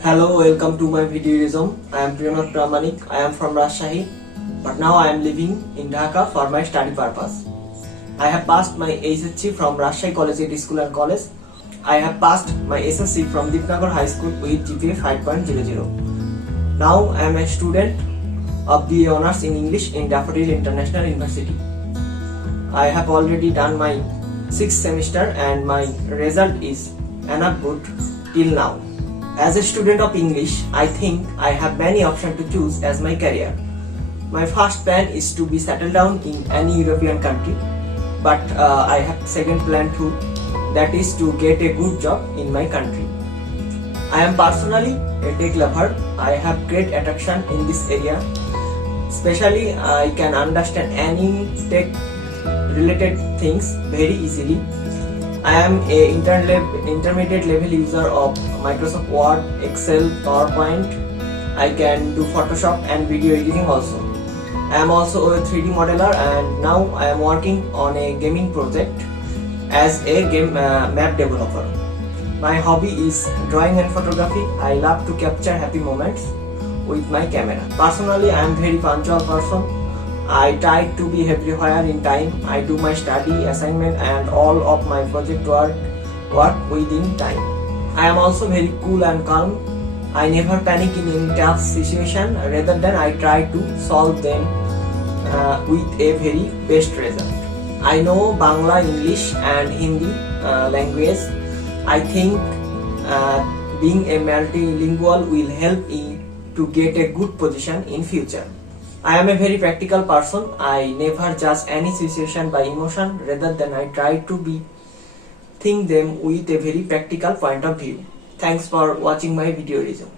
Hello, welcome to my videoism. I am Priyanath Pramanik. I am from Rajshahi, but now I am living in Dhaka for my study purpose. I have passed my HSC from Rajshahi Collegiate School and College. I have passed my SSC from Deepnagar High School with GPA 5.00. Now I am a student of BA Honours in English in Daffodil International University. I have already done my 6th semester and my result is enough good till now. As a student of English, I think I have many options to choose as my career. My first plan is to be settled down in any European country, but I have second plan too, that is to get a good job in my country. I am personally a tech lover. I have great attraction in this area. Especially, I can understand any tech related things very easily. I am a intermediate level user of Microsoft Word, Excel, PowerPoint. I can do Photoshop and video editing also. I am also a 3D modeler and now I am working on a gaming project as a game map developer. My hobby is drawing and photography. I love to capture happy moments with my camera. Personally, I am very punctual person. I try to be everywhere in time. I do my study, assignment and all of my project work within time. I am also very cool and calm. I never panic in any tough situation. Rather than I try to solve them with a very best result. I know Bangla, English and Hindi language. I think being a multilingual will help me to get a good position in future. I am a very practical person. I never judge any situation by emotion. Rather than I try to think them with a very practical point of view. Thanks for watching my video resume.